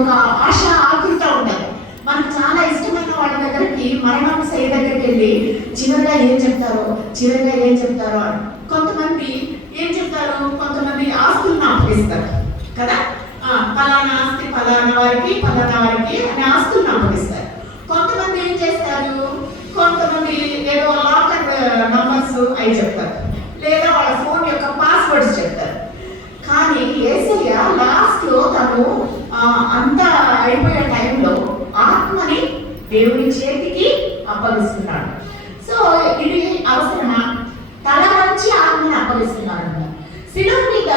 ఒక ఆశ ఆకృత ఉంటుంది. మనకు చాలా ఇష్టమైన వాళ్ళ దగ్గరికి మరణం సై దగ్గరికి వెళ్ళి చివరిగా ఏం చెప్తారో అని కొంతమంది ఏం చెప్తారు, కొంతమంది ఆస్తులను అప్పగిస్తారు కదా. పలానా ఆస్తి పలానా వారికి అని ఆస్తులను అప్పగిస్తారు. కొంతమంది ఏం చేస్తారు, కొంతమంది ఏదో లాకర్ నంబర్స్ అవి చెప్తారు, లేదా వాళ్ళ ఫోన్ యొక్క పాస్వర్డ్స్ చెప్తారు. కానీ యేసయ్య లాస్ట్ లో తను అంతా అయిపోయే టైంలో ఆత్మని దేవుని చేతికి అప్పగిస్తున్నాడు. సో ఇది అవసరమా? తల వంచి ఆత్మని అప్పగిస్తున్నాడు. శిలువ మీద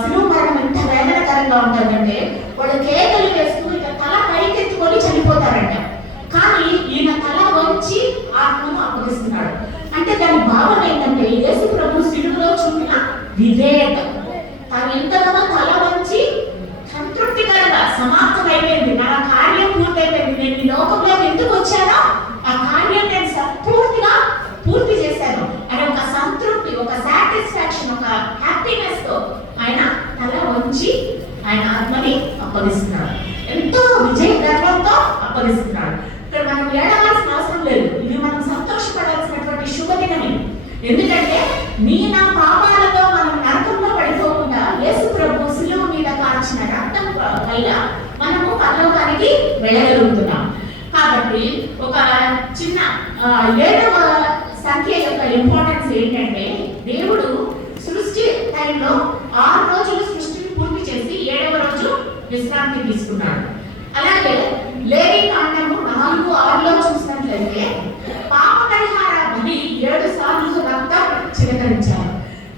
శిలువ మరణం ఎంత వేదనకరంగా ఉంటుందంటే వాళ్ళు కేకలు వేస్తూ ఇక తల పైకెత్తుకొని చనిపోతారంట. కానీ ఈయన తల వంచి ఆత్మను అప్పగిస్తున్నాడు. అంటే దాని భావం ఏంటంటే యేసు ప్రభు శిలువలో చూపిన విధేయత. తాను ఎంతగానో తల వంచి సంతృప్తికరంగా సమాప్తం అయిపోయింది, నా కార్యం పూర్తయిపోయింది, నేను ఈ లోకంలో ఎందుకు వచ్చానో ఆ కార్యం నేను సంపూర్తిగా పూర్తి చేశాను అనే ఒక సంతృప్తి, ఒక సాటిస్ఫాక్షన్, ఒక హ్యాపీనెస్ తో ఆయన తల వంచి ఆయన ఆత్మని అప్పగిస్తున్నాడు. ఎంతో విజయ గర్వంతో అప్పగిస్తున్నాడు. ఇక్కడ మనం ఏడవలసిన అవసరం లేదు. ఇది మనం సంతోషపడాల్సినటువంటి శుభదినమే. ఎందుకంటే నా పాపాలతో మనం నరకంలో పడిపోకుండా యేసు ప్రభు శిలువ మీద కాల్చిన రక్తం వల్ల మనము పరలోకానికి వెళ్ళగలుగుతున్నాం. కాబట్టి ఒక చిన్న 7వ సంఖ్య యొక్క ఇంపార్టెన్స్ ఏంటంటే దేవుడు సృష్టి టైంలో 6 రోజులు సృష్టిని పూర్తి చేసి 7వ రోజు విశ్రాంతి తీసుకున్నాడు. అలాగే లేవి కాండము 4:6లో చూసినట్లయితే పాప పరిహార బలి 7 సార్లు రక్తం చిలకరించారు.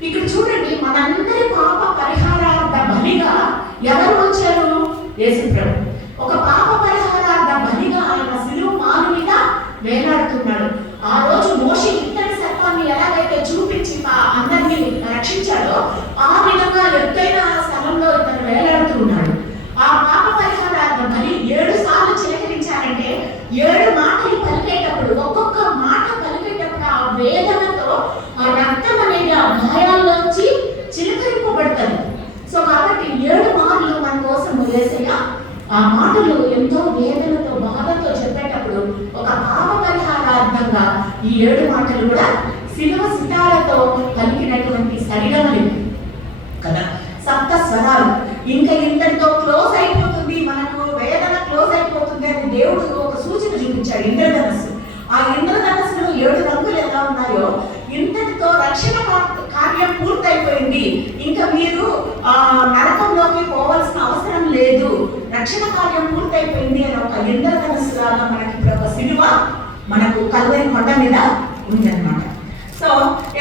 ఇక్కడ చూడండి, మనందరి పాప పరిహారార్థ బలిగా ఎవరు వచ్చారు? యేసు ప్రభు. ఒక పాప పరిహారార్థ బలిగా ఆయన శిలువ మాను మీద వేలాడుతున్నాడు. ఆ రోజు మోషే ఇత్తడి సర్పాన్ని ఎలాగైతే చూపించి అందరినీ రక్షించాడో ఆ విధంగా ఎత్తైన స్థలంలో ఇతను వేలాడుతున్నాడు. ఆ పాప పరిహారార్థ బలి 7 సార్లు చిలకరించారంటే 7 మాటలు పలికేటప్పుడు, ఒక్కొక్క మాట పలికేటప్పుడు ఆ వేదనతో ఆ రక్తం అనేది ఆ గాయాల్లోంచి చిలకరింపబడుతుంది. సో కాబట్టి 7 మార్లు మన కోసం యేసయ్య ఆ మాటలు ఎంతో వేదనతో బాధతో చెప్పేటప్పుడు ఒక పాప పరిహారార్థంగా ఈ 7 మాటలు కూడా శిలువ సితారతో పలికినటువంటి సరిగమలు కదా, సప్త స్వరాలు. ఇంకా ఇంతటితో క్లోజ్ అయిపోతుంది, మనకు వేదన క్లోజ్ అయిపోతుంది అని దేవుడు ఒక సూచన చూపించాడు, ఇంద్రధనస్సు. ఆ ఇంద్రధనస్సులో 7 రంగులు ఎలా ఉన్నాయో ఇంతటితో రక్షణ కార్యం పూర్తయిపోయింది, ఇంకా మీరు నరకంలోకి పోవాల్సిన అవసరం లేదు, రక్షణ కార్యం పూర్తయిపోయింది అని ఒక ఇంద్రధనస్సు లాగా మనకి ఇప్పుడు ఒక సిలువ మనకు కలువైన కొండ మీద ఉందన్నమాట. సో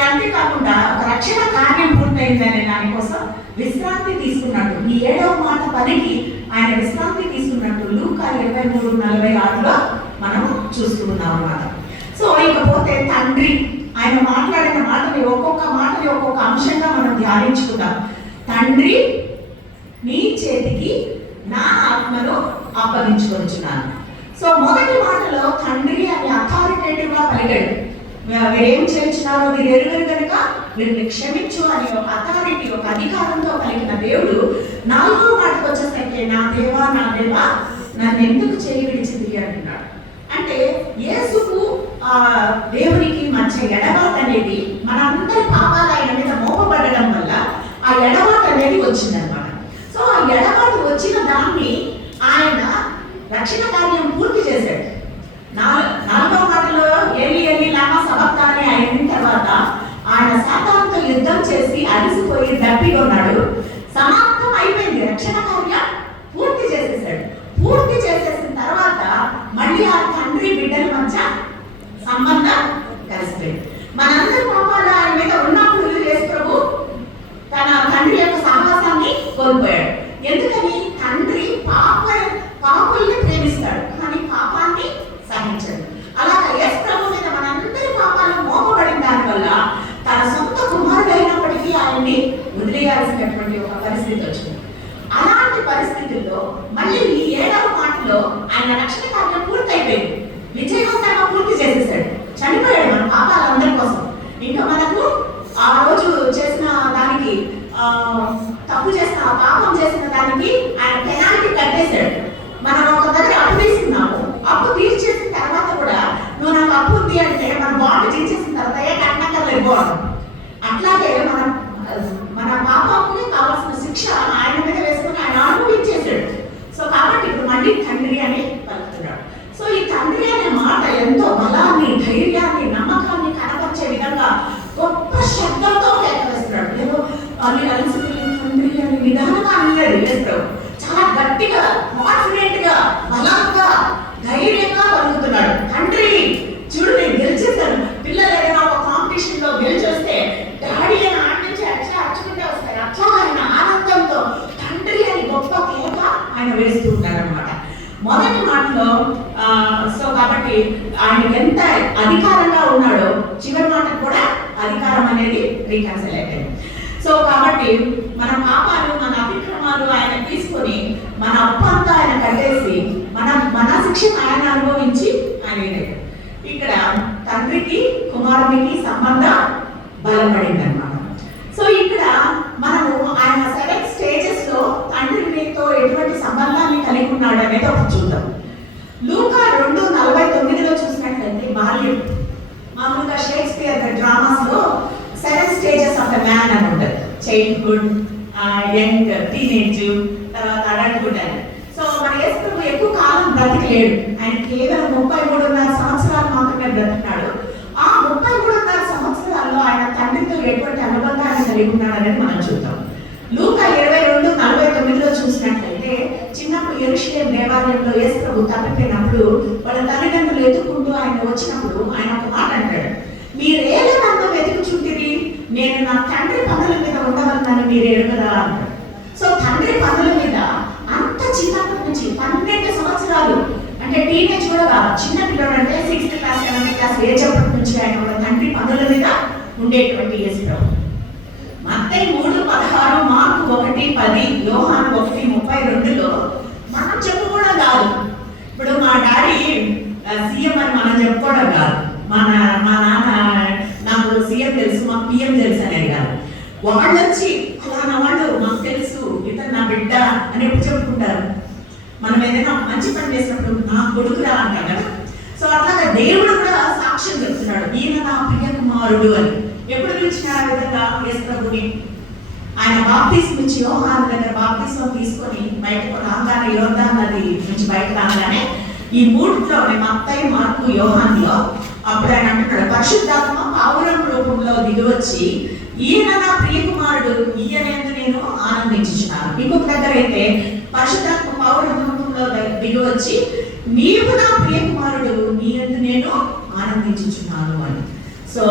అంతేకాకుండా ఒక రక్షణ కార్యం పూర్తయిందనే దానికోసం విశ్రాంతి తీసుకున్నట్టు ఈ 7వ మాట పనికి ఆయన విశ్రాంతి తీసుకున్నట్టు లూకా 23:46లో మనము చూస్తున్నాం అన్నమాట. సో ఇకపోతే తండ్రి ఆయన మాట్లాడిన మాటని ఒక్కొక్క అంశంగా మనం ధ్యానించుకుందాం. తండ్రి, నీ చేతికి నా ఆత్మను అప్పగించుకొచ్చున్నాను. సో మొదటి మాటలో తండ్రి అని అథారిటేటివ్ గా పలికాడు. వీరేం చేయించినారో మీరు ఎరుగరు కనుక వీరిని క్షమించు అని ఒక అథారిటీ, ఒక అధికారంతో కలిగిన దేవుడు 4వ మాటకు వచ్చేసరికి నా దేవా నన్ను ఎందుకు చేయి విడిచింది అంటున్నాడు. అంటే యేసుకు దేవునికి మధ్య ఎడబాటు అనేది మనందరి పాపాలు ఆయన మీద మోపబడడం వల్ల ఆ ఎడబాటు అనేది వచ్చిందనమాట. సో ఆ ఎడబాటు వచ్చిన దాన్ని ఆయన రక్షణ కార్యం పూర్తి చేశాడు. 4వ మాటలో ఏలి లామా సబక్తాని అయిన తర్వాత ఆయన సాతానుతో యుద్ధం చేసి అలసిపోయి దప్పికొన్నాడు. సమాప్తం అయిపోయింది, రక్షణ కార్యం పూర్తి చేసేసాడు. పూర్తి చేసేసిన తర్వాత మళ్ళీ ఆ తండ్రి బిడ్డల మధ్య సంబంధం కలిసిపోయింది. మనందరి పాపాలు ఆయన మీద ఉన్నప్పుడు యేసు ప్రభు తన తండ్రి యొక్క సహవాసాన్ని కోల్పోయాడు. ఎందుకని? తండ్రి పాపుల్ని ప్రేమిస్తాడు కానీ పాపాన్ని సహించడు. అలాగా యేసు ప్రభు మీద మనందరి పాపాలు మోపబడిన దానివల్ల తన సొంత కుమారుడైనప్పటికీ ఆయన్ని వదిలేయాల్సినటువంటి ఒక పరిస్థితి వచ్చింది. అలాంటి పరిస్థితుల్లో మళ్ళీ ఈ 7వ మాటలో ఆయన రక్షణ కార్యం పూర్తయిపోయింది, విజయవంతంగా పూర్తి చేసేసాడు. చనిపోయాడు మన పాపాలందరి కోసం. ఇంకా మనకు ఆ రోజు చేసిన దానికి తప్పు చేసిన పాపం చేసిన దానికి ఆయన కాన్ఫిడెంట్ గా, బలంగా, ధైర్యంగా పలుకుతున్నాడు. తండ్రి చూడు నేను గెలిచేస్తాను. పిల్లలు ఏదైనా ఒక కాంపిటీషన్ లో గెలిచొస్తే డాడీ అని ఆడి నుంచి అట్లా అచ్చుకుంటే వస్తాయి. అట్లా ఆయన ఆనందంతో తండ్రి అని గొప్ప కేక ఆయన వేస్తూ ఉంటారు అనమాట. మొదటి మాటలో సో కాబట్టి ఆయన ఎంత అధికారంగా ఉన్నాడో చివరి మాటకు కూడా అధికారం అనేది రీకన్సిల్ అయిపోయింది. సో కాబట్టి మన పాపాలు, మన అతిక్రమాలు ఆయన తీసుకొని మన అప్పంతా ఆయన కట్టేసి మన శిక్షను ఆయన అనుభవించి ఆయన ఇక్కడ తండ్రికి కుమారునికి సంబంధం బలపడింది అనమాట. సో ఇక్కడ మనము ఆయన 7 స్టేజెస్ లో తండ్రితో ఎటువంటి సంబంధాన్ని కలిగి ఉన్నాడు అనేది ఒకటి చూద్దాం. లూకా 2:49లో చూసినట్లయితే బాల్యం, మామూలుగా షేక్స్పియర్ డ్రామాస్ లో 7 స్టేజెస్ ఆఫ్ ద మ్యాన్ అని ఉంటుంది. చైల్డ్హుడ్, యంగ్, టీనేజ్, తర్వాత అడల్ట్హుడ్ అని. సో మన యేసు ప్రభు ఎక్కువ కాలం బ్రతికలేడు. ఆయన కేవలం 33.5 సంవత్సరాలు మాత్రమే బ్రతికినాడు. ఆ 33.5 సంవత్సరాల్లో ఆయన తండ్రితో ఎటువంటి అనుబంధాన్ని కలిగి ఉన్నాడు అనేది మనం చూద్దాం. లూకా 22:49లో చూసినట్లయితే చిన్నప్పుడు యెరూషలేము దేవాలయంలో యేసు ప్రభు తప్పిపోయినప్పుడు వాళ్ళ తల్లిదండ్రులు ఎదుర్కొంటూ ఆయన వచ్చినప్పుడు ఆయన ఒక మాట అంటాడు, మీరేలా నన్ను వెతుకుచుంటిరి, నేను నా తండ్రి పనుల మీద ఉండవలనని మీరు ఎరుగరా అంటాడు. సో తండ్రి పనుల మీద అంత చిన్నప్పటి నుంచి 12 సంవత్సరాలు అంటే టీనేజ్ కూడా కాదు, చిన్న పిల్లడు అంటే 6th class 7th class age అప్పటి నుంచి ఆయన కూడా తండ్రి పనుల మీద ఉండేటువంటి యేసు ప్రభు. మత్తయి 3:16, మార్కు 1:10, యోహాను 1:32లో మనం చెప్పుకోవడం కాదు. ఇప్పుడు మా డాడీ సీఎం అని మనం చెప్పుకోవడం కాదు, మా నాన్న నాకు సీఎం తెలుసు, మా పిఎం తెలుసు అనేది కాదు. వాళ్ళు వచ్చి అలా వాళ్ళు మాకు తెలుసు, ఇతను నా బిడ్డ అని ఎప్పుడు చెప్పుకుంటారు. మనం ఏదైనా మంచి పని చేసినప్పుడు నా కొడుకురా అంటాం కదా. సో అట్లాగా దేవుడు కూడా సాక్ష్యం చెప్తున్నాడు, ఈయన నా ప్రియ కుమారుడు అని. ఎప్పుడు పిలిచిన విధంగా యేసు ప్రభుని ఆయన బాప్తిస్మం ఇచ్చి యోహాను దగ్గర బాప్తిస్మం తీసుకొని బయటకు రాగానే, యోర్దాను నది నుంచి బయట రాగానే ఈ మూడులోనే మత్తయి, మార్కు, యోహానులో అప్పుడు ఆయన అంటున్నాడు, పరిశుద్ధాత్మ పావురం రూపంలో దిగివచ్చి ఈయన నా ప్రియ కుమారుడు, ఈయనందు నేను ఆనందించుచున్నాను. ఇంకొక దగ్గర అయితే పరిశుద్ధాత్మ పావురం రూపంలో దిగివచ్చి నీవు నా ప్రియ కుమారుడు, నీ యందు నేను ఆనందించుచున్నాను అని. సో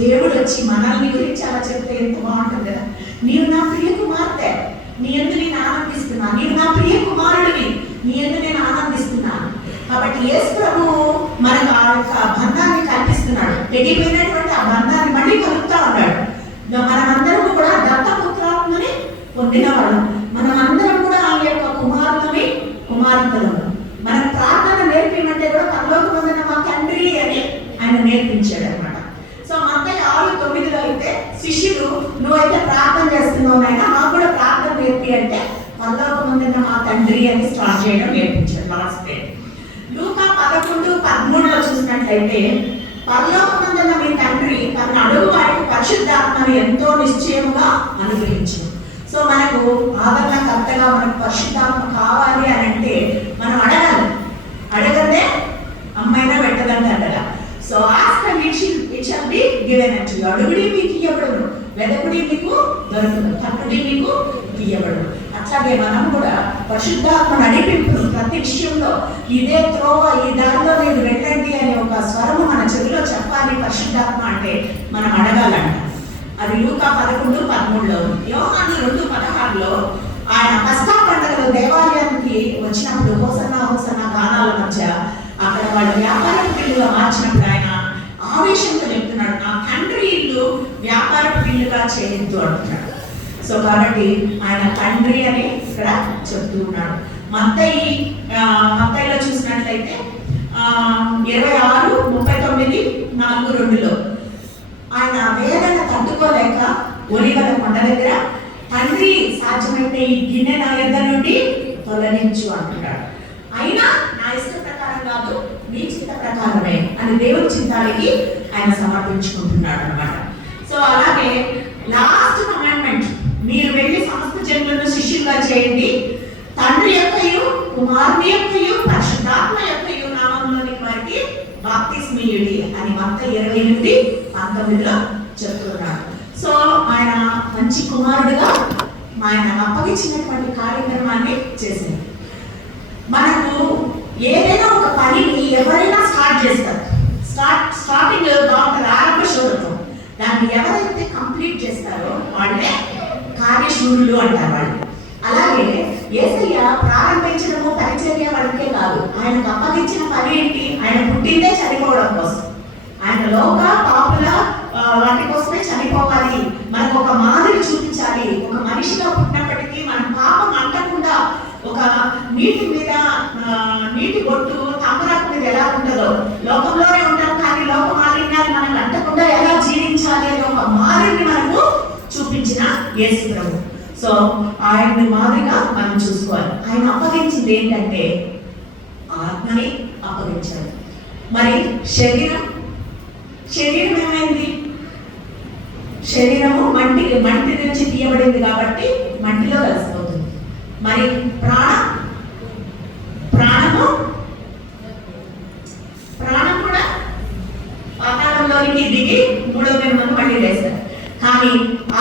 దేవుడు వచ్చి మనల్ని గురించి అలా చెప్తే ఎంత బాగుంటుంది కదా. నీవు నా ప్రియ కుమార్తె, నీ యందు నేను ఆనందిస్తున్నాను, నీవు నా ప్రియ కుమారుడివి, నీ యందు నేను ఆనందిస్తున్నాను. కాబట్టి యేసు ప్రభు మనకు ఆ యొక్క బంధాన్ని కల్పిస్తున్నాడు. తెగిపోయినటువంటి ఆ బంధాన్ని మళ్ళీ కలుపుతా ఉన్నాడు. మనమందరం కూడా దత్తపుత్రాత్మని పొందిన వాళ్ళం, మనమందరం కూడా ఆ యొక్క కుమారులని కుమార్తెలను. మన ప్రార్థన నేర్పించమంటే కూడా పరలోకమందున్న మా తండ్రి అని ఆయన నేర్పించాడు అనమాట. సో మత్తయి 6:9లో అయితే శిష్యులు నువ్వైతే ప్రార్థన చేస్తున్నావు నాయనా, మాకు కూడా ప్రార్థన నేర్పి అంటే పరలోకమందున్న మా తండ్రి అని స్టార్ట్ చేయడం నేర్పించాడు లాస్ట్ డే. లూకా 11:13లో చూసినట్లయితే పరలోకమందున్న మీ తండ్రి తన అడుగు వారికి పరిశుద్ధాత్మని ఎంతో నిశ్చయముగా అనుగ్రహించింది. సో మనకు ఆదరణకర్తగా మనకు పరిశుద్ధాత్మ కావాలి అని అంటే మనం అడగాలి. అడగదే అమ్మైనా పెట్టదంటారు కదా. So ask and it shall be given unto you. అడుగుడి మీకు ఇయ్యబడును, వెదకుడి మీకు దొరుకును, తట్టుడి మీకు ఇయ్యబడును. అట్లాగే మనం కూడా పరిశుద్ధాత్మ నడిపింపును ప్రతి విషయంలో ఇదే త్రోవ, ఈ దారిలో మీరు వెళ్ళండి అనే ఒక స్వరము మన చెవిలో చెప్పాలి. పరిశుద్ధాత్మ అంటే మనం అడగాలంట. అది లూకా 11:13లో. యోహాను 2:16లో ఆయన పస్కా పండుగలో దేవాలయానికి వచ్చినప్పుడు హోసన్నా హోసన్నా గానాల మధ్య అక్కడ వాళ్ళు వ్యాపారపు ఇల్లుగా మార్చినప్పుడు ఆయన ఆవేశంతో చెప్తున్నాడు, నా తండ్రి ఇల్లు వ్యాపారపు ఇల్లుగా చేయొద్దు అంటున్నాడు. సో కాబట్టి ఆయన తండ్రి అని ఇక్కడ చెప్తూ ఉన్నాడు. మత్తయిలో చూసినట్లయితే 26:39, 4:2లో ఆయన వేదన తట్టుకోలేక ఒలివల కొండ దగ్గర తండ్రి సాధ్యమైతే ఈ గిన్నె నా యొద్ద నుండి తొలగించు అంటున్నాడు. అయినా నా ఇష్ట ప్రకారం కాదు, నీ చిత్త ప్రకారమే అని దేవుడి చిత్తానికి ఆయన సమర్పించుకుంటున్నాడు అనమాట. సో అలాగే లాస్ట్ కమాండ్మెంట్, మీరు వెళ్ళి సమస్త జనులను శిష్యులుగా చేయండి, తండ్రి యొక్కయు కుమారుని యొక్కయు పరిశుద్ధాత్మ యొక్కయు నామములోని వారికి బాప్తిస్మీయుడి అని మత్తయి 20:19లో చెప్తున్నాడు. సో ఆయన మంచి కుమారుడుగా ఆయన అప్పగించినటువంటి కార్యక్రమాన్ని చేసింది. ఏదైనా ఒక పనిని ఎవరైనా స్టార్ట్ చేస్తారు. స్టార్టింగ్ డాక్టర్ ఆరంభ శోధకం. దాన్ని ఎవరైతే కంప్లీట్ చేస్తారో వాళ్ళే కార్యశూరులు అంటారు వాళ్ళు. అలాగే యేసయ్య ప్రారంభించడము పరిచర్య వరకే కాదు, ఆయనకు అప్పగించిన పని ఏంటి? ఆయన పుట్టిందే చనిపోవడం కోసం. ఆయన లోక పాపుల వాటి కోసమే చనిపోవాలి, మనకు ఒక మాదిరి చూపించాలి. ఒక మనిషిగా పుట్టినప్పటికీ మనం పాపం అంటకుండా, ఒక నీటి మీద నీటి బొట్టు తామరాకు మీద ఎలా ఉంటుందో, లోకంలోనే ఉంటాం కానీ లోక మాలిన్యాలు మనకు అంటకుండా ఎలా జీవించాలి అనే ఒక మాదిరిని మనకు చూపించిన యేసు ప్రభు. సో ఆయన్ని మాదిరిగా మనం చూసుకోవాలి. ఆయన అప్పగించింది ఏంటంటే ఆత్మని అప్పగించాడు. మరి శరీరం ఏమైంది? శరీరము మట్టి నుంచి తీయబడింది కాబట్టి మట్టిలో కలిసిపోతుంది. మరి ప్రాణం కూడా పాతాళంలోనికి దిగి 3,000 మంది మళ్ళీ లేస్తారు. కానీ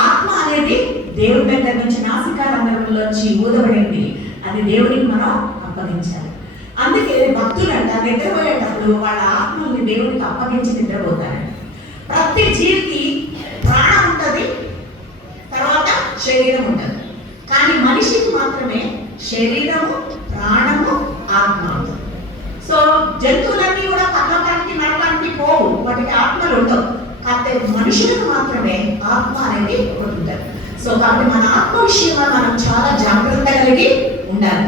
ఆత్మ అనేది దేవుడి దగ్గర నుంచి నాసికారంధ్రంలోంచి ఊదబడింది. అది దేవునికి మనం అప్పగించాలి. అందుకే భక్తులంట నిద్రపోయేటప్పుడు వాళ్ళ ఆత్మల్ని దేవునికి అప్పగించి నిద్రపోతారు. ప్రతి జీవికి ప్రాణం ఉంటుంది, తర్వాత శరీరం ఉంటుంది. కానీ మనిషికి మాత్రమే శరీరము, ప్రాణము, ఆత్మ ఉంటుంది. సో జంతువులన్నీ కూడా పర్లోకానికి నరకానికి పోవు, వాటికి ఆత్మలు ఉండవు. కాకపోతే మనుషులకు మాత్రమే ఆత్మ అనేది ఒకటి ఉంటుంది. సో కాబట్టి మన ఆత్మ విషయంలో మనం చాలా జాగ్రత్త కలిగి ఉండాలి.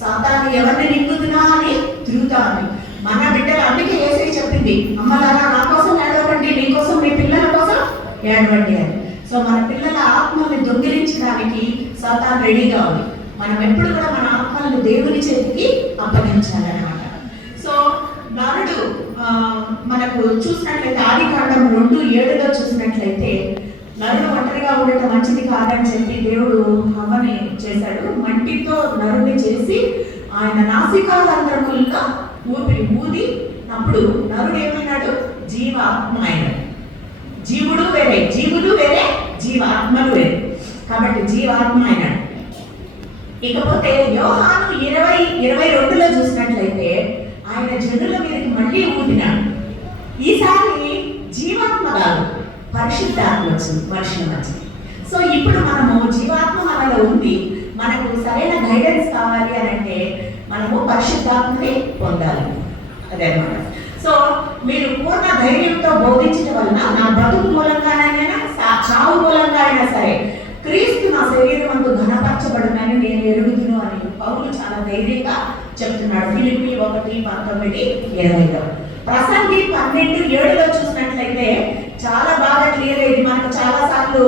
సాతాను ఎవరిని నింపుతున్నా అని తిరుగుతాను. మన బిడ్డలు అందుకే యేసయ్య చెప్పింది, అమ్మలారా నా కోసం ఏడవండి, మీకోసం మీ పిల్లల కోసం ఏడవండి అని. సో మన పిల్లల ఆత్మల్ని దొంగిలించడానికి సాతాను రెడీగా ఉంది. మనం ఎప్పుడు కూడా మన ఆత్మల్ని దేవుని చేతికి అప్పగించాలన్నమాట. సో నరుడు మనకు చూసినట్లయితే ఆదికాండం 2:7 చూసినట్లయితే నరుడు ఒంటరిగా ఉండటం మంచిది కాదని చెప్పి దేవుడు హవ్వని చేశాడు. మట్టితో నరుడిని చేసి ఆయన నాసికారంధ్రముల్లో ఊపిరి ఊదినప్పుడు నరుడు ఏమైనాడు? జీవాత్మ అయినాడు. జీవులు వేరే, జీవాత్మలు వేరే. కాబట్టి జీవాత్మ అయినాడు. ఇకపోతే యోహాను 20:22 చూసినట్లయితే ఆయన జనుల మీదకి మళ్ళీ ఊదినాడు. ఈసారి జీవాత్మ కాదు, పరిశుద్ధాత్మ వచ్చింది, వర్షం వచ్చింది. సో ఇప్పుడు మనము జీవాత్మ మనలో ఉంది, మనకు సరైన గైడెన్స్ కావాలి అని అంటే మనము పరిశుద్ధాత్మని పొందాలి. అదే అన్నమాట. సో మీరు పూర్ణ ధైర్యంతో బోధించడం వలన నా బ్రతుకు మూలంగానైనా చావు మూలంగా అయినా సరే క్రీస్తు నా శరీరం అందు ఘనపరచబడునని నేను ఎరుగుదును అని పౌలు చాలా ధైర్యంగా చెప్తున్నాడు. ఫిలిప్పీ 1:19-20. ప్రసంగి 12:7 చూసినట్లయితే చాలా బాగా క్లియర్ అయింది. మనకు చాలా సార్లు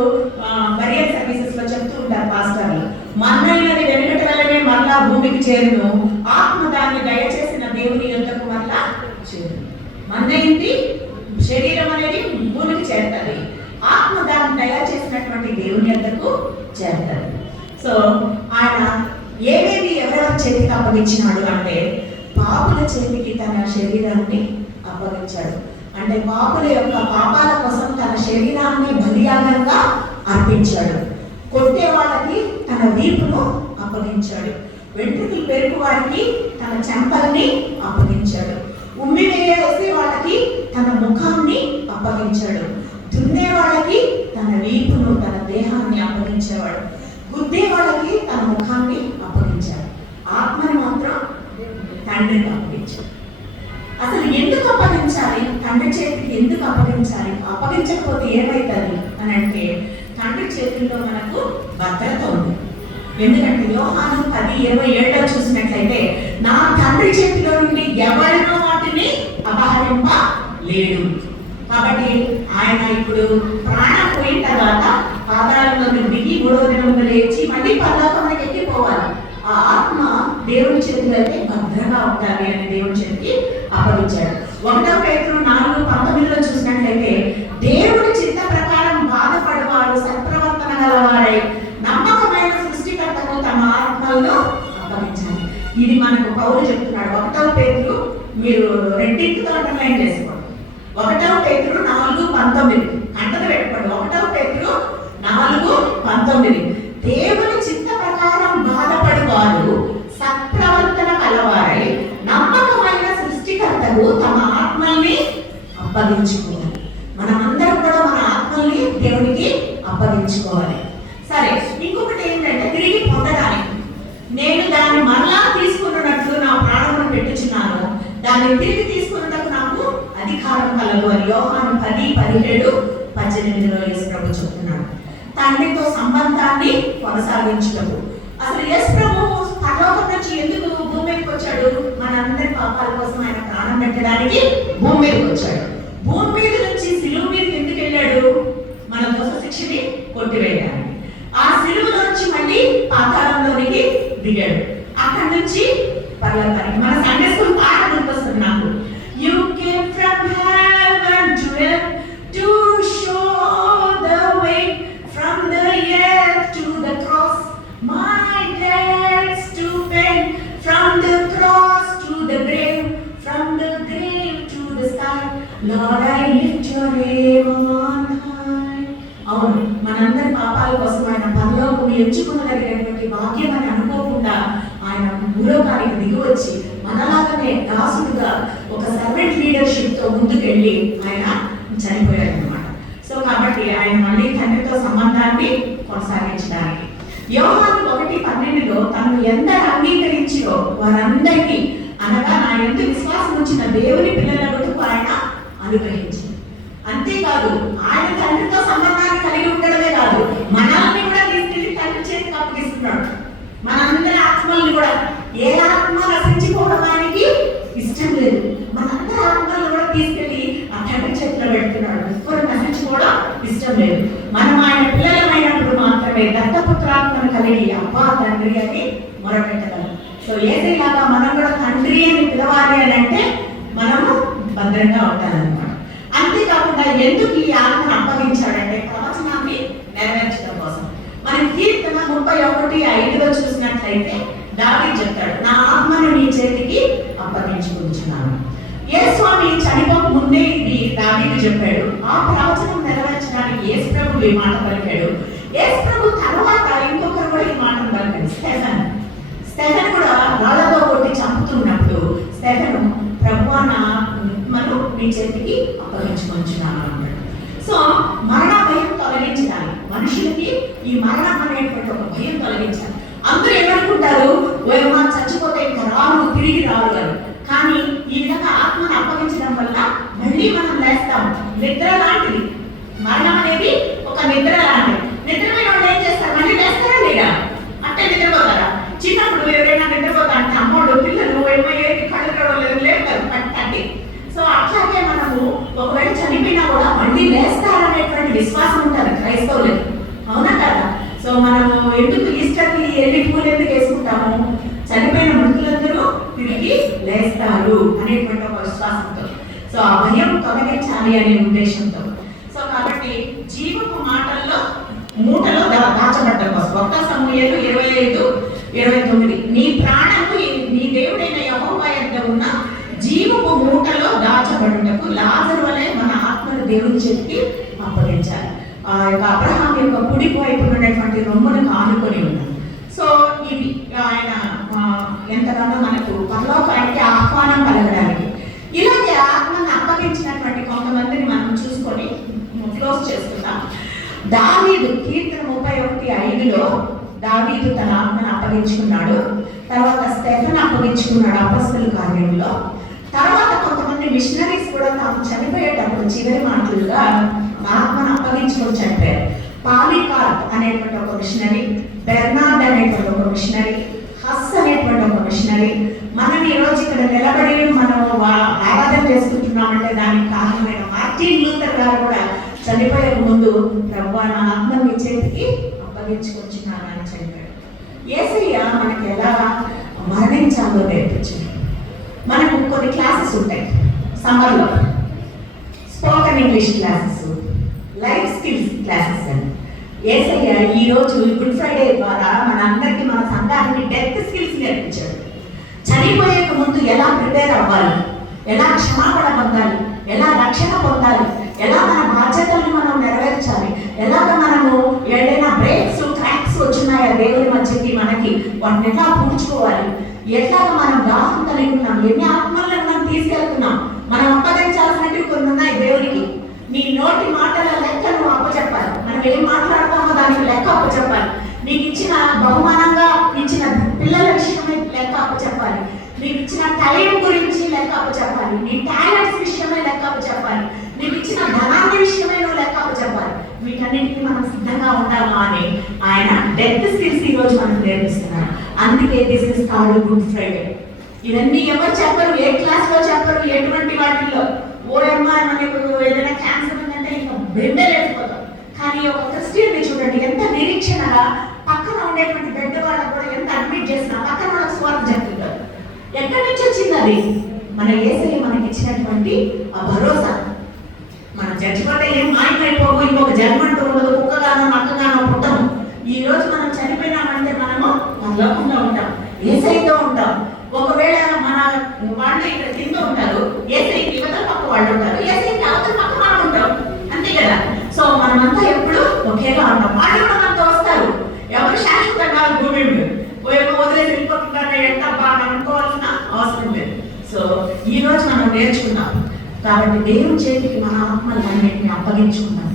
బరియల్ సర్వీసెస్ లో చెప్తూ ఉంటారు పాస్టర్లు, మన్నైనది వెనుకటి వల్లనే మరలా భూమికి చేరును, ఆత్మ దాన్ని దయచేసిన దేవుని యొద్దకు మరలా చేరును. మన్నైంది శరీరం అనేది భూమికి చేరుతుంది, ఆత్మ దాన్ని దయచేసినటువంటి దేవుని యొద్దకు చేరుతుంది. సో ఆయన ఏమేమి ఎవరెవరి చేతికి అప్పగించినాడు అంటే పాపుల చేతికి తన శరీరాన్ని అప్పగించాడు. అంటే పాపుల యొక్క పాపాల కోసం తన శరీరాన్ని బలియాగంగా అర్పించాడు. కొట్టే వాళ్ళకి తన వీపును అప్పగించాడు. వెంట్రుకలు పెరుగు వారికి తన చెంపల్ని అప్పగించాడు. ఉమ్మి వేసే వాళ్ళకి తన ముఖాన్ని అప్పగించాడు. దున్నే వాళ్ళకి తన వీపును, తన దేహాన్ని అప్పగించేవాడు. గుద్దే వాళ్ళకి తన ముఖాన్ని అప్పగించాడు. ఆత్మని మాత్రం తండ్రికి అప్పగించాడు. అసలు ఎందుకు అప్పగించాలి? తండ్రి చేతికి ఎందుకు అప్పగించాలి? అప్పగించకపోతే ఏమవుతుంది అని అంటే తండ్రి చేతుల్లో మనకు భద్రత ఉంది. ఎందుకంటే యోహాను 10:27 చూసినట్లయితే నా తండ్రి చేతిలో నుండి ఎవరినో వాటిని అపహరింపలేడు. కాబట్టి ఆయన ఇప్పుడు ప్రాణం పోయిన తర్వాత పాతాళంలో దిగి 3వ దినమున లేచి మళ్ళీ పరలోకానికి ఎక్కిపోవాలి. ఆ ఆత్మ దేవుని చేతిలో భద్రంగా ఉండాలి అని దేవుని చేతికి అప్పగించాడు. 1 పేతురు 4:19 చూసినట్లయితే దేవుని చిత్త ప్రకారం బాధపడేవారు సత్ప్రవర్తన గలవారై నమ్మకమైన సృష్టికర్తకు తమ ఆత్మలను అప్పగించాలి. ఇది మనకు పౌలు చెప్తున్నాడు. 1 పేతురు మీరు రెండింటితో అండర్లైన్ చేసుకోండి. 1 పేతురు 4:19 అంటది పెట్టుకోండి. 1 పేతురు 4:19 దేవుని చిత్త ప్రకారం బాధపడేవారు సత్ప్రవర్తన కలవారై నమ్మకమైన అప్పగించుకోవాలి. మనమందరం కూడా మన ఆత్మల్ని దేవునికి అప్పగించుకోవాలి. సరే, ఇంకొకటి ఏంటంటే తిరిగి పొందడానికి. నేను దాన్ని మరలా తీసుకున్నట్లు నా ప్రాణమును పెట్టుచున్నాను, దాన్ని తిరిగి తీసుకున్నట్టు నాకు అధికారం కలదు అని యోహాను 10:17-18 యేసు ప్రభు చెప్తున్నాడు. తండ్రితో సంబంధాన్ని కొనసాగించటము. అసలు యేసు ప్రభు పరలోకం నుంచి ఎందుకు భూమి మీదకి వచ్చాడు? మనందరి పాపాల కోసం ఆయన ప్రాణం పెట్టడానికి భూమి మీదకి వచ్చాడు. భూమి మీద నుంచి సిలువ మీదకి ఎందుకు వెళ్ళాడు? మన దోష శిక్షని కొట్టివేయడానికి. ఆ సిలువలోంచి మళ్ళీ పాతాళంలోనికి దిగాడు. అక్కడి నుంచి పరలోకానికి. మన సండే స్కూల్ పాట గుర్తొస్తుంది నాకు. You came from heaven to earth to show the way, from the earth to the cross my debts to pay, from the cross to the grave, from the grave to the sky, Lord I lift your name on high. అవును, మనందరి పాపాల కోసం ఆయన పరలోకం ఎంచుకునగలిగినటువంటి భాగ్యం అని అనుకోకుండా ఆయన భూలోకానికి దిగి వచ్చి మనలాగానే దాసుడుగా ఒక సర్వెంట్ లీడర్షిప్ తో ముందుకెళ్ళి ఆయన చనిపోయాడు అనమాట. సో కాబట్టి ఆయన మళ్ళీ తండ్రితో సంబంధాన్ని కొనసాగించడానికి యోహాను 1:12 తనను ఎందరు అంగీకరించిరో వారందరికీ, అనగా నా యందు విశ్వాసం ఉంచిన దేవుని పిల్లలకు ఆయన అనుగ్రహించింది. అంతేకాదు, ఆయన తండ్రితో సంబంధాన్ని కలిగి ఉండడమే కాదు, మనల్ని కూడా తీసుకెళ్లి తండ్రి చేతికి అప్పగిస్తున్నాడు. మనందరి ఆత్మల్ని కూడా, ఏ ఆత్మ రసించిపోవడం ఆయనకి ఇష్టం లేదు. మనందరి ఆత్మల్ని కూడా తీసుకెళ్లి ఆ తండ్రి చేతిలో పెడుతున్నాడు. ఎవరు నశించుకోవడం ఇష్టం లేదు. మనం ఆయన పిల్లలమైనప్పుడు మాత్రమే దత్తపుత్రాత్మను కలిగి అబ్బా తండ్రి అని మొరపెట్టగలం. సో ఏదేలాగా మనం కూడా తండ్రి అని పిలవాలి అని అంటే మనము భద్రంగా ఉంటారనమాట. అంతేకాకుండా ఎందుకు ఈ ఆత్మను అప్పగించాడంటే ప్రవచనాన్ని నెరవేర్చడం కోసం. మనం కీర్తన 31:5 చూసినట్లయితే దావీదు చెప్తాడు, నా ఆత్మను నీ చేతికి అప్పగించుకుంటున్నాను. యేసుస్వామి చనిపోక ముందే ఇది దావీదు చెప్పాడు. ఆ ప్రవచనం నెరవేర్చడానికి యేసు ప్రభు ఈ మాట పలికాడు. యేసు ప్రభు తర్వాత ఇంకొకరు కూడా ఈ మాటను పలికాడు, స్టెఫెన్ కూడా రాళ్లతో కొట్టి చంపుతున్నప్పుడు స్టెఫెన్ ప్రభువా నా ఆత్మను నీ చేతికి అప్పగించుకుంటున్నాను అన్నాడు. సో మరణ భయం తొలగించడానికి, మనుషులకి ఈ మరణం అనేటువంటి ఒక భయం తొలగించాలి. అందరూ ఏమనుకుంటారు, ఓయమ్మా చచ్చిపోతే ఇంకా రాను, తిరిగి రారు అని. కానీ ఈ విధంగా ఆత్మను అప్పగించడం వల్ల మళ్ళీ మనం లేస్తాం. నిద్ర లాంటిది మరణం అనేది, ఒక నిద్ర లాంటిది. నిద్రపోయిన వాళ్ళు ఏం చేస్తారు? మళ్ళీ లేస్తారా లేదా? అంటే నిద్రపోతారా? చిన్నప్పుడు ఎవరైనా నిద్రపోతా అంటే అమ్మోడు పిల్లలు ఏమయ్యేది కళ్ళు లేదు లేస్తారు కట్టి. సో అట్లాగే మనము ఒకవేళ చనిపోయినా కూడా మళ్ళీ లేస్తారనేటువంటి విశ్వాసం ఉంటుంది క్రైస్తవులకు, అవునా కదా? సో మనము ఎందుకు ఈస్టర్కి వెళ్ళి పూలు ఎందుకు వేసుకుంటాము? చనిపోయిన మనుషులందరూ తిరిగి లేస్తారు అనేటువంటి ఒక విశ్వాసంతో. సో ఆ భయం తొలగించాలి అనే ఉద్దేశంతో. సో కాబట్టి జీవపు మాటల్లో మూటలో దాచబడ్డం కోసం 1 సమూయేలు 25:29 నీ ప్రాణము నీ దేవుడైన యెహోవా యొద్ద ఉన్న జీవపు మూటలో దాచబడుటకు లాజరు వలె మన ఆత్మను దేవుని చేతికి అప్పగించాలి. ఆ యొక్క అబ్రహాం యొక్క కుడి వైపు ఉన్నటువంటి రొమ్మును ఆనుకొని ఉన్నాడు. సో ఇవి ఆయన ఎంతగానో మనకు పరలోకానికి ఆహ్వానం కలగడానికి. ఇలాగే ఆత్మను అప్పగించినటువంటి కొంతమందిని మనం చూసుకొని క్లోజ్ చేసుకుందాం. దావీదు కీర్తన 31:5 దావీదు తన ఆత్మను అప్పగించుకున్నాడు. తర్వాత స్టెఫెన్ అప్పగించుకున్నాడు అపొస్తలుల కార్యంలో. తర్వాత కొంతమంది మిషనరీస్ కూడా తాము చనిపోయేటప్పుడు చివరి మాటలుగా ఆత్మను అప్పగించుకొని చనిపోయారు. పాలికార్ప్ అనేటువంటి ఒక మిషనరీ, బెర్నార్డ్ అనేటువంటి ఒక మిషనరీ, హస్ అనేటువంటి ఒక మిషనరీ. మనం ఈరోజు ఇక్కడ నిలబడి మనం ఆరాధన చేసుకుంటున్నామంటే దానికి కారణమైన మార్టిన్ లూథర్ గారు కూడా చనిపోయే ముందు ప్రభువా నా ఆత్మను మీ చేతికి అప్పగించుకొచ్చున్నాను అని చెప్పాడు. యేసయ్య మనకి ఎలా మరణించాలో నేర్పించాడు. మనకు కొన్ని క్లాసెస్ ఉంటాయి సమ్మర్లో, spoken English classes, life skills classes అని. యేసయ్య ఈరోజు గుడ్ ఫ్రైడే ద్వారా మనందరికీ, మన సంఘానికి డెత్ స్కిల్స్ నేర్పించాడు. చనిపోయే ముందు ఎలా ప్రిపేర్ అవ్వాలి, ఎలా క్షమాపణ పొందాలి, ఎలా రక్షణ పొందాలి, ఎలా మన బాధ్యతలను మనం నెరవేర్చాలి, ఎలాగ మనము ఏదైనా బ్రేక్స్ క్రాక్స్ వచ్చినాయా దేవుని మధ్యకి మనకి, వాటిని ఎట్లా పూడ్చుకోవాలి, ఎట్లాగ మనం దాహం కలిగి ఉన్నాం, ఎన్ని ఆత్మలను మనం తీసుకెళ్తున్నాం, మనం అప్పగించాల్సినవి కొన్ని ఉన్నాయి దేవుని అప్పచెప్పాలి. నీకు ఇచ్చిన బహుమానంగా ఇచ్చిన పిల్లల విషయమే లెక్క అప్పచెప్పాలి. నీకు ఇచ్చిన టైం గురించి లెక్క అప్పచెప్పాలి. నీ టాలెంట్స్ విషయమే లెక్క అప్పచెప్పాలి. నీకు ఇచ్చిన ధనాన్ని విషయమే నువ్వు లెక్క అప్పచెప్పాలి. వీటన్నిటికీ మనం సిద్ధంగా ఉండామా అని ఆయన డెత్ స్కిల్స్ ఈ రోజు మనకు నేర్పిస్తున్నారు. అందుకే this is called good Friday. ఇవన్నీ ఎవరు చెప్పరు, ఏ క్లాస్ లో చెప్పరు, ఎటువంటి వాటిల్లో. ఓఎంఆర్ మనకు ఏదైనా క్యాన్సర్ ఉందంటే ఇంకా బెంబేలేకపోతాం. కానీ ఒక క్రిస్టియన్ని చూడండి, ఎంత నిరీక్షణగా పక్కన ఉండేటువంటి బెడ్ వాళ్ళకు కూడా ఎంత అడ్మిట్ చేసినా పక్కన వాళ్ళకి స్వార్థ చెప్తుంటారు. ఎక్కడి నుంచి వచ్చింది అది? మన యేసయ్య మనకి ఇచ్చినటువంటి ఆ భరోసా. మనం చచ్చిపోతే ఏం మాయమైపోము, ఇంకొక జన్మంటూ ఉండదు, కుక్కగానో నక్కగానో పుట్టము. ఈ రోజు మనం చనిపోయినామంటే మనము పరలోకంలో ఉంటాం, యేసయ్యతో ఉంటాం. ఒకవేళ మన వాళ్ళు ఇక్కడ కింద ఉంటారు, యేసయ్యకి యువతల పక్క వాళ్ళు ఉంటారు, యేసయ్యకి అవతల పక్క మనం ఉంటాం, అంతే కదా. సో మనమంతా ఎప్పుడు ఒకేలా ఉంటాం. వాళ్ళు కూడా మనతో వస్తారు. ఎవరు శాశ్వతంగా భూమి వదిలేసి వెళ్ళిపోతుంటారో ఎంత బాగా అనుకోవాల్సిన అవసరం లేదు. సో ఈ రోజు మనం నేర్చుకున్నాం కాబట్టి దేవుని చేతికి మన ఆత్మలన్నింటినీ అప్పగించుకున్నాం.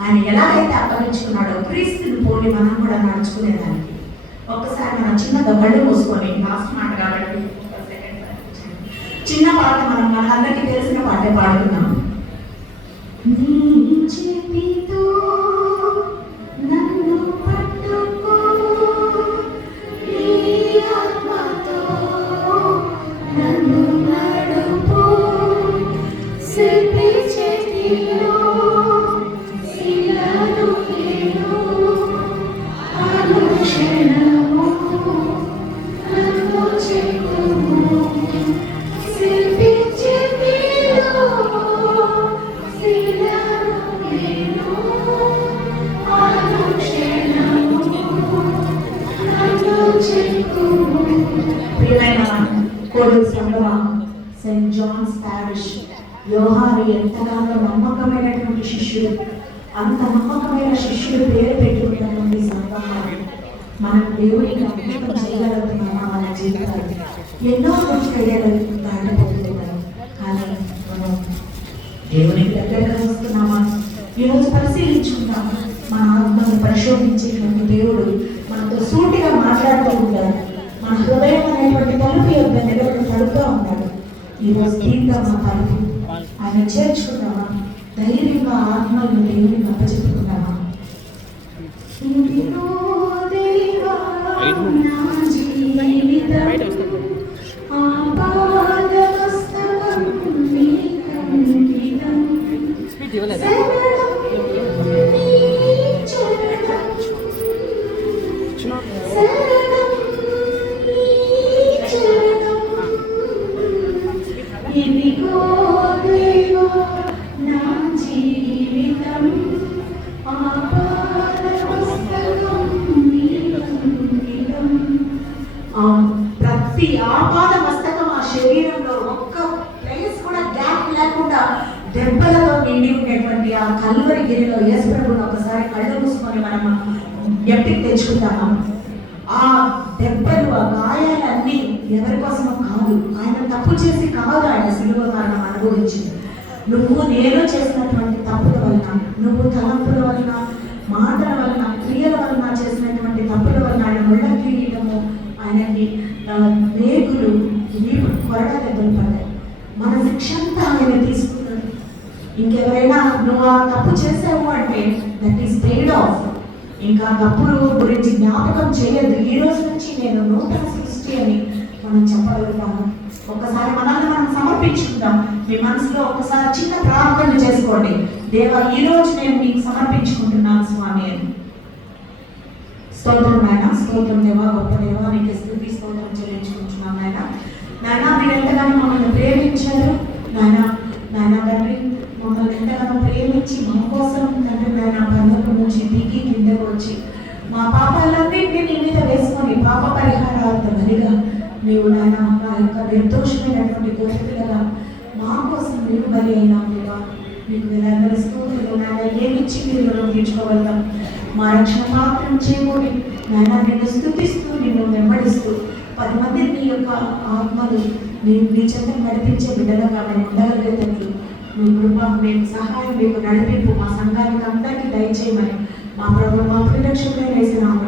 ఆయన ఎలాగైతే అప్పగించుకున్నాడో క్రీస్తుని పోలి మనం కూడా నడుచుకునేదానికి ఒక్కసారి మనం చిన్నగా కళ్ళు మూసుకొని, లాస్ట్ మాట కాబట్టి చిన్న పాట మనం మనందరికీ తెలిసిన పాటే పాడుతున్నాం. నీ చేతితో నన్ను పట్టుకో, నీ ఆత్మతో నన్ను నడుపు, శిల్పి చేతిలో శిలను నేను, అనుక్షణము నన్ను చెక్కుము, శిల్పి చేతిలో శిలను నేను, అనుక్షణము నన్ను చెక్కుము. ప్రియమైన కోడూరు సంఘమా, సెయింట్ జాన్స్ పారిష్, యోహాను ఎంతగానో నమ్మకమైనటువంటి శిష్యుడు. అంత నమ్మకమైన శిష్యుడు పేరు పెట్టుకున్నటువంటి సంఘంలో మనం దేవుడికి అభిషేకం చేయగలుగుతున్నామా? మన జీవితాలు ఎన్నో రోజులు దాటిపోతున్నాయి, కానీ మనం దేవునికి దగ్గరగా వస్తున్నామా? ఈరోజు పరిశీలించుకుంటాం. మన ఆత్మను పరిశోధించేటువంటి దేవుడు మనతో సూటిగా మాట్లాడుతూ ఉంటాడు. మన హృదయం అనేటువంటి తలుపు యొక్క నిలబడి తడుపుతూ ఉంటాడు. ఈరోజు దీంతో మా తలుపు ఆయన చేర్చుకున్నామా? ధైర్యంగా ఆత్మలను దేవునికి అప్పచెప్పుకున్నామా? ప్రతి ఆపాద మస్తకం ఆ శరీరంలో ఒక్క ప్లేస్ కూడా గ్యాప్ లేకుండా దెబ్బలతో నిండి ఉండేటువంటి ఆ కల్వరి గిరిలో యేసు ప్రభువుని ఒకసారి కళ్ళు మూసుకొని మనం ఎప్పటికి తెచ్చుకుంటామా? ఆ దెబ్బలు, ఆ గాయాలన్నీ ఎవరి కోసమో కాదు, ఆయన తప్పు చేసి కాదు ఆయన శిలువ మరణం అనుభవించింది. నువ్వు నేను చేసినటువంటి తప్పుల వలన, నువ్వు తలంపుల వలన, మాటల వలన, క్రియల వలన చేసినటువంటి తప్పుల వలన ఆయన ముళ్ళ కిరీటము, ఆయనకి మేకులు, వీపు కొరడ దెబ్బలు పడ్డాయి. మన శిక్ష అంతా ఆయన తీసుకున్నాడు. ఇంకెవరైనా నువ్వు ఆ తప్పు చేసావు అంటే దట్ ఈస్ పెయిడ్ ఆఫ్. ఇంకా తప్పుల గురించి జ్ఞాపకం చేయదు. ఈ రోజు నుంచి నేను నూతన సృష్టి అని మనం చెప్పగలుగుతాము. ఒకసారి మనల్ని మనం సమర్పించుకుందాం. మీ మనసులో ఒకసారి చిన్న ప్రార్థన చేసుకోండి. దేవా, ఈ రోజు నేను మీకు సమర్పించుకుంటున్నాను స్వామి అని. స్తోత్రం నాయన, స్తోత్రం దేవా, గొప్ప దేవా, నీకు స్తుతి స్తోత్రం చెల్లించుకుంటున్నాం నాయన. నాయన, మీరు ఎంతగానో మమ్మల్ని ప్రేమించారు నాయన. నాయన తండ్రి, మమ్మల్ని ఎంతగానో ప్రేమించి మా కోసం తండ్రి నాయన పర్వతం నుంచి దిగి కిందకు వచ్చి మా పాపాలన్నింటినీ నీ మీద వేసుకొని పాప పరిహారార్థ బలిగా నీవు నాయన నా యొక్క నిర్దోషమైనటువంటి గొర్రెపిల్లగా మా కోసం మీరు బలి అయినావు దేవా. మీకు వేల స్తోత్రాలు నాయన. ఏమిచ్చి మీరు రుణం తీర్చుకోగలుగుతాం? మా రక్షణ మాత్రం చేయకూడి నాయన నిన్ను స్తుతిస్తూ నిన్ను వెంబడిస్తూ 10 మంది నీ యొక్క ఆత్మలు నీ చెంత నడిపించే బిడ్డలుగా మేము ఉండగలిగేటట్లు మీ కృప, మేము సహాయం, మీకు నడిపింపు మా సంఘానికి అందరికీ దయచేయమని మా ప్రభు మా ప్రియరక్షకుడైన యేసు నామములో